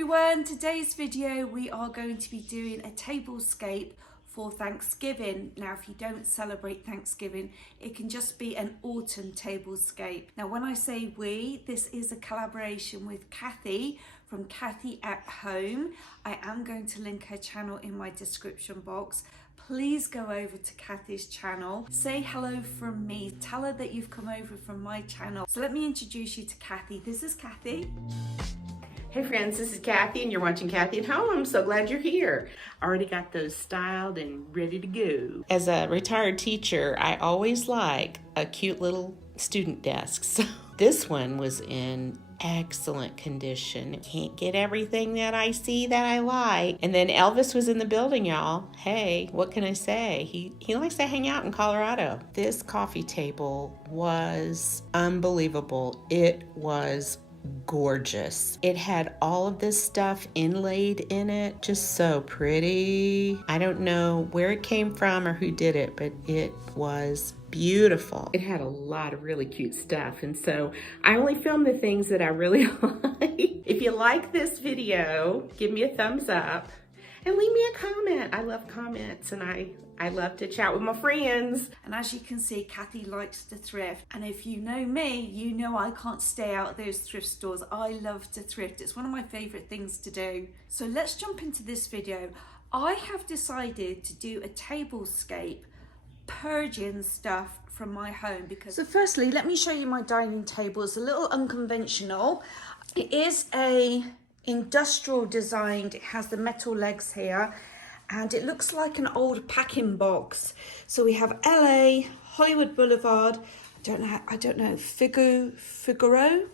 everyone, today's video we are going to be doing a tablescape for Thanksgiving. Now if you don't celebrate Thanksgiving, it can just be an autumn tablescape. Now when I say we, this is a collaboration with Kathy from Kathy at Home. I am going to link her channel in my description box. Please go over to Kathy's channel, say hello from me, tell her that you've come over from my channel. So let me introduce you to Kathy. This is Kathy. Hey friends, this is Kathy and you're watching Kathy at Home. I'm so glad you're here. I already got those styled and ready to go. As a retired teacher, I always like a cute little student desk. So this one was in excellent condition. Can't get everything that I see that I like. And then Elvis was in the building, y'all. Hey, what can I say? He likes to hang out in Colorado. This coffee table was unbelievable. It was gorgeous. It had all of this stuff inlaid in it, just so pretty. I don't know where it came from or who did it, but it was beautiful. It had a lot of really cute stuff, and so I only filmed the things that I really like. If you like this video, give me a thumbs up and leave me a comment. I love comments and I love to chat with my friends. And as you can see, Kathy likes to thrift. And if you know me, you know I can't stay out of those thrift stores. I love to thrift. It's one of my favorite things to do. So let's jump into this video. I have decided to do a tablescape purging stuff from my home because... So firstly, let me show you my dining table. It's a little unconventional. It is a industrial designed. It has the metal legs here. And it looks like an old packing box. So we have LA, Hollywood Boulevard, I don't know, Figaro,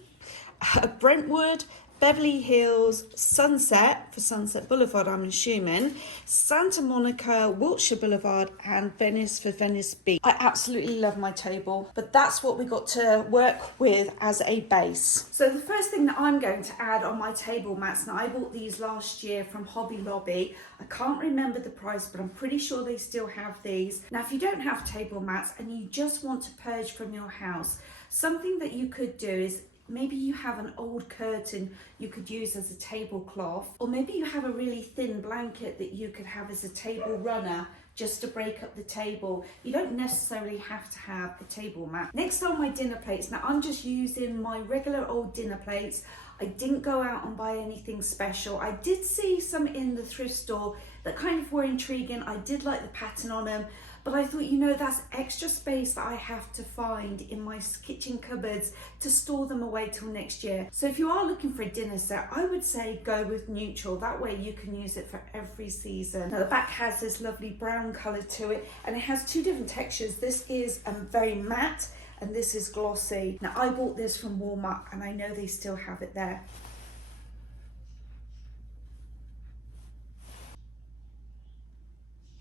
Brentwood, Beverly Hills, Sunset, for Sunset Boulevard I'm assuming, Santa Monica, Wilshire Boulevard, and Venice for Venice Beach. I absolutely love my table, but that's what we got to work with as a base. So the first thing that I'm going to add on my table mats, now I bought these last year from Hobby Lobby. I can't remember the price, but I'm pretty sure they still have these. Now if you don't have table mats and you just want to purge from your house, something that you could do is maybe you have an old curtain you could use as a tablecloth, or maybe you have a really thin blanket that you could have as a table runner just to break up the table. You don't necessarily have to have a table mat. Next on my dinner plates, now I'm just using my regular old dinner plates. I didn't go out and buy anything special. I did see some in the thrift store that kind of were intriguing. I did like the pattern on them, but I thought, you know, that's extra space that I have to find in my kitchen cupboards to store them away till next year. So if you are looking for a dinner set, I would say go with neutral. That way you can use it for every season. Now the back has this lovely brown color to it, and it has two different textures. This is very matte, and this is glossy. Now I bought this from Walmart, and I know they still have it there.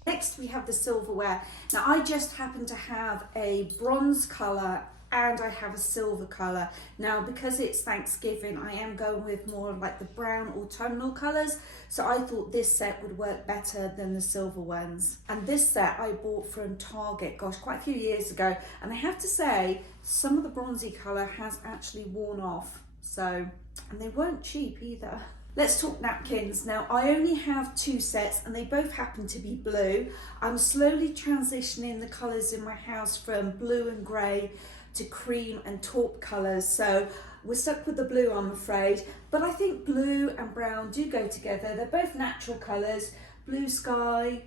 Next we have the silverware. Now I just happen to have a bronze color and I have a silver color. Now because it's Thanksgiving, I am going with more like the brown autumnal colors, so I thought this set would work better than the silver ones. And this set I bought from Target, gosh, quite a few years ago, and I have to say some of the bronzy color has actually worn off, so, and they weren't cheap either. Let's talk napkins. Now I only have two sets and they both happen to be blue. I'm slowly transitioning the colours in my house from blue and grey to cream and taupe colours. So we're stuck with the blue, I'm afraid. But I think blue and brown do go together. They're both natural colours. Blue sky,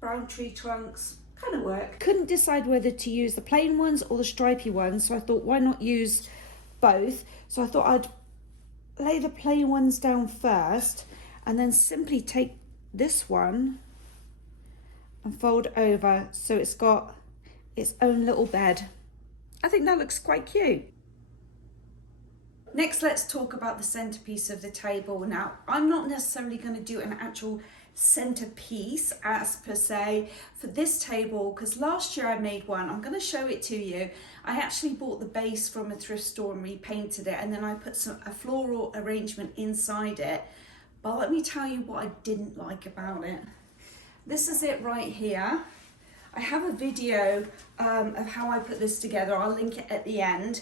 brown tree trunks, kind of work. Couldn't decide whether to use the plain ones or the stripy ones. So I thought, why not use both? So I thought I'd lay the plain ones down first and then simply take this one and fold over so it's got its own little bed. I think that looks quite cute. Next, let's talk about the centerpiece of the table. Now, I'm not necessarily going to do an actual centerpiece as per se for this table because last year I made one. I'm going to show it to you. I actually bought the base from a thrift store and repainted it, and then I put a floral arrangement inside it. But let me tell you what I didn't like about it. This is it right here. I have a video of how I put this together. I'll link it at the end.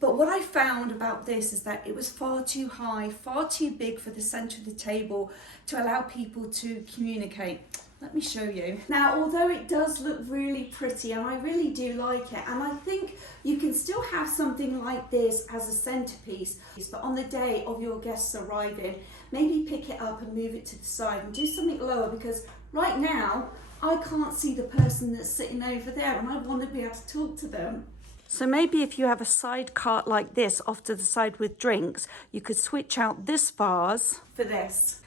But what I found about this is that it was far too high, far too big for the center of the table to allow people to communicate. Let me show you. Now, although it does look really pretty, and I really do like it, and I think you can still have something like this as a centerpiece, but on the day of your guests arriving, maybe pick it up and move it to the side and do something lower, because right now, I can't see the person that's sitting over there and I want to be able to talk to them. So maybe if you have a side cart like this off to the side with drinks, you could switch out this vase for this.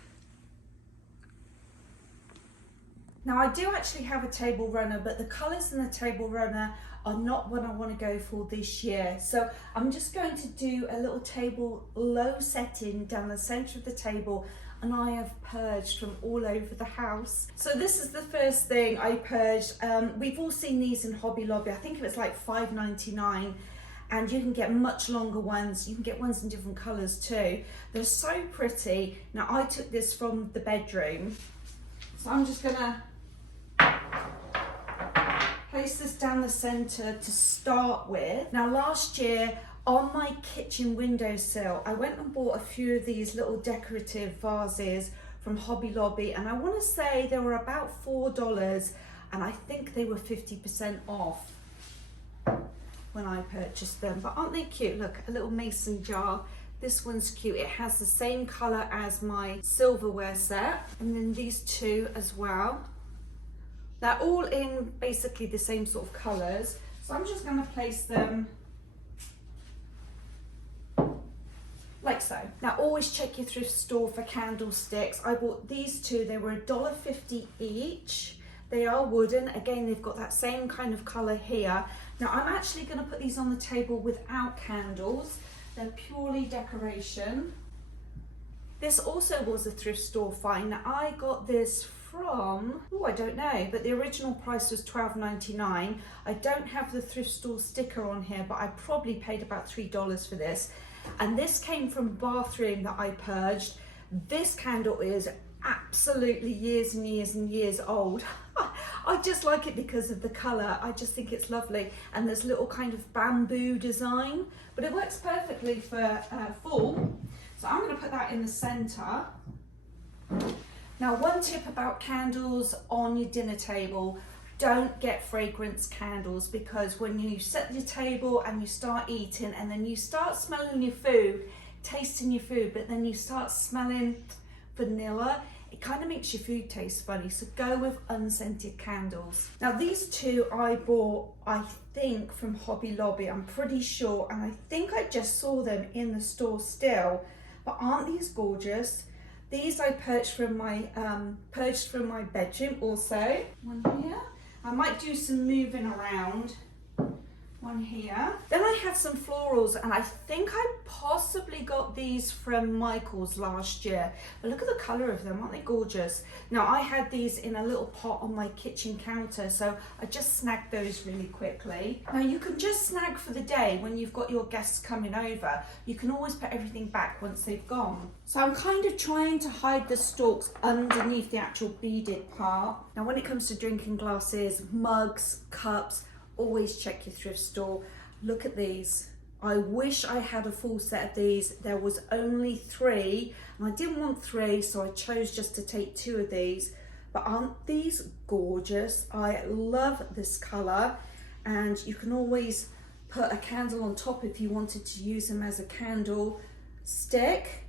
Now I do actually have a table runner, but the colours in the table runner are not what I want to go for this year. So I'm just going to do a little table low setting down the centre of the table, and I have purged from all over the house. So this is the first thing I purged. We've all seen these in Hobby Lobby. I think it was like $5.99, and you can get much longer ones. You can get ones in different colours too. They're so pretty. Now I took this from the bedroom, so I'm just gonna place this down the centre to start with. Now last year, on my kitchen windowsill, I went and bought a few of these little decorative vases from Hobby Lobby, and I want to say they were about $4, and I think they were 50% off when I purchased them. But aren't they cute? Look, a little mason jar. This one's cute. It has the same colour as my silverware set, and then these two as well. They're all in basically the same sort of colours, so I'm just going to place them like so. Now always check your thrift store for candlesticks. I bought these two. They were $1.50 each. They are wooden. Again, they've got that same kind of colour here. Now I'm actually going to put these on the table without candles. They're purely decoration. This also was a thrift store find. Now I got this from, oh, I don't know, but the original price was $12.99. I don't have the thrift store sticker on here, but I probably paid about $3 for this. And this came from a bathroom that I purged. This candle is absolutely years and years and years old. I just like it because of the colour. I just think it's lovely. And there's little kind of bamboo design, but it works perfectly for fall. So I'm going to put that in the centre. Now, one tip about candles on your dinner table: don't get fragrance candles, because when you set your table and you start eating and then you start smelling your food, tasting your food, but then you start smelling vanilla, it kind of makes your food taste funny. So go with unscented candles. Now these two I bought, I think, from Hobby Lobby. I'm pretty sure, and I think I just saw them in the store still. But aren't these gorgeous? These I purged from my bedroom also. One here. I might do some moving around. One here. Then I had some florals, and I think I possibly got these from Michael's last year. But look at the colour of them, aren't they gorgeous? Now I had these in a little pot on my kitchen counter, so I just snagged those really quickly. Now you can just snag for the day when you've got your guests coming over. You can always put everything back once they've gone. So I'm kind of trying to hide the stalks underneath the actual beaded part. Now when it comes to drinking glasses, mugs, cups, always check your thrift store. Look at these. I wish I had a full set of these. There was only 3, and I didn't want 3, so I chose just to take 2 of these. But aren't these gorgeous? I love this colour, and you can always put a candle on top if you wanted to use them as a candle stick.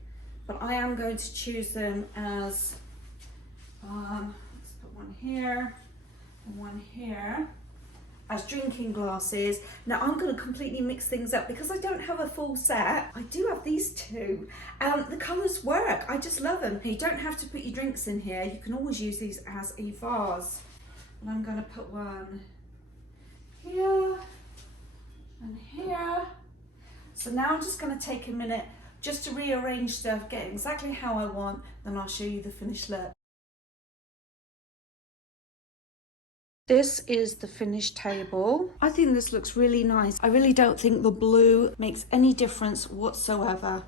But I am going to choose them as, let's put one here and one here, as drinking glasses. Now I'm going to completely mix things up because I don't have a full set. I do have these 2. The colours work. I just love them. You don't have to put your drinks in here. You can always use these as a vase. And I'm going to put one here and here. So now I'm just going to take a minute just to rearrange stuff, get exactly how I want, then I'll show you the finished look. This is the finished table. I think this looks really nice. I really don't think the blue makes any difference whatsoever.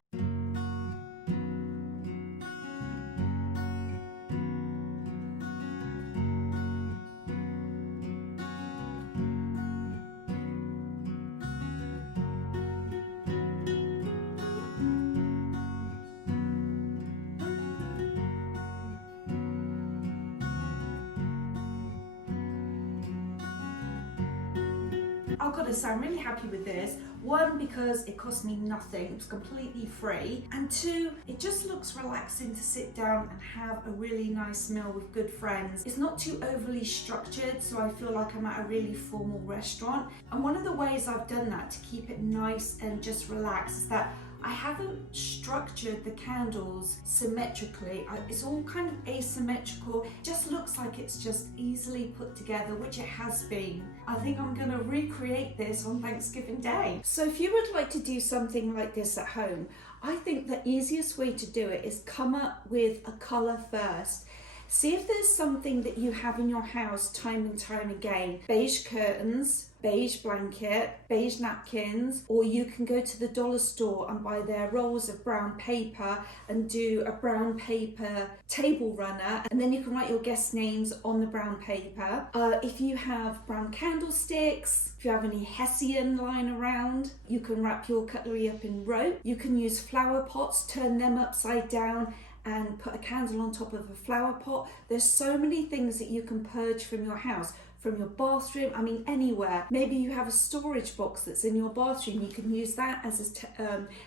I've got to say, I'm really happy with this. One, because it cost me nothing, it's completely free. And two, it just looks relaxing to sit down and have a really nice meal with good friends. It's not too overly structured, so I feel like I'm at a really formal restaurant. And one of the ways I've done that to keep it nice and just relaxed is that I haven't structured the candles symmetrically. It's all kind of asymmetrical. It just looks like it's just easily put together, which it has been. I think I'm gonna recreate this on Thanksgiving Day. So if you would like to do something like this at home, I think the easiest way to do it is come up with a color first. See if there's something that you have in your house time and time again. Beige curtains, beige blanket, beige napkins, or you can go to the dollar store and buy their rolls of brown paper and do a brown paper table runner, and then you can write your guest names on the brown paper. If you have brown candlesticks, if you have any hessian lying around, you can wrap your cutlery up in rope. You can use flower pots, turn them upside down and put a candle on top of a flower pot. There's so many things that you can purge from your house, from your bathroom, I mean anywhere. Maybe you have a storage box that's in your bathroom, you can use that as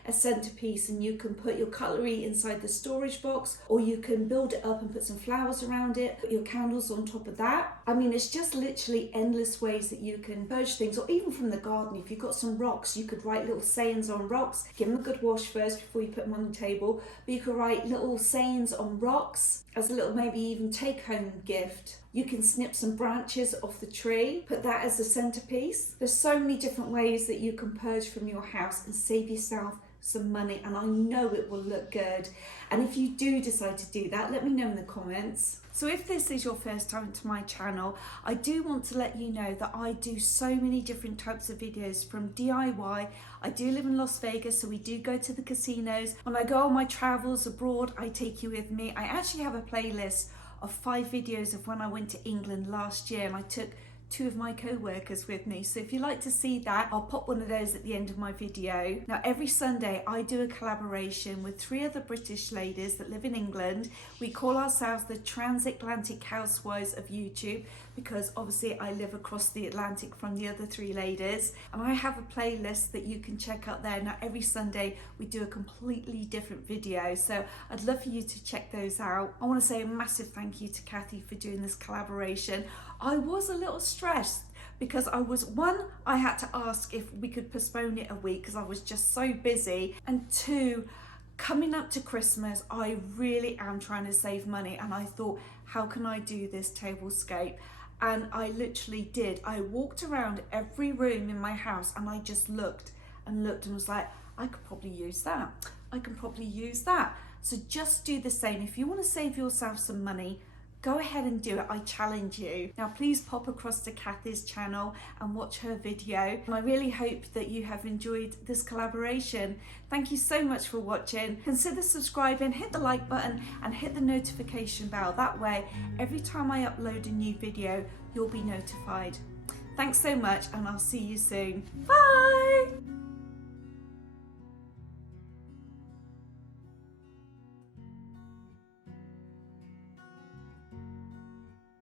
a centerpiece, and you can put your cutlery inside the storage box, or you can build it up and put some flowers around it, put your candles on top of that. I mean, it's just literally endless ways that you can purge things. Or even from the garden, if you've got some rocks, you could write little sayings on rocks. Give them a good wash first before you put them on the table, but you could write little sayings on rocks as a little maybe even take-home gift. You can snip some branches off the tree, put that as a centerpiece. There's so many different ways that you can purge from your house and save yourself some money, and I know it will look good. And if you do decide to do that, let me know in the comments. So if this is your first time to my channel, I do want to let you know that I do so many different types of videos, from DIY. I do live in Las Vegas, so we do go to the casinos. When I go on my travels abroad, I take you with me. I actually have a playlist of 5 videos of when I went to England last year, and I took 2 of my co-workers with me. So if you'd like to see that, I'll pop one of those at the end of my video. Now every Sunday I do a collaboration with 3 other British ladies that live in England. We call ourselves the Transatlantic Housewives of YouTube, because obviously I live across the Atlantic from the other 3 ladies, and I have a playlist that you can check out there. Now every Sunday we do a completely different video, so I'd love for you to check those out. I want to say a massive thank you to Kathy for doing this collaboration. I was a little stressed because I had to ask if we could postpone it a week because I was just so busy, and 2, coming up to Christmas, I really am trying to save money, and I thought, how can I do this tablescape? And I literally did. I walked around every room in my house and I just looked and was like, I could probably use that. I can probably use that. So just do the same. If you want to save yourself some money, go ahead and do it. I challenge you. Now please pop across to Kathy's channel and watch her video. And I really hope that you have enjoyed this collaboration. Thank you so much for watching. Consider subscribing, hit the like button and hit the notification bell. That way, every time I upload a new video, you'll be notified. Thanks so much, and I'll see you soon. Bye!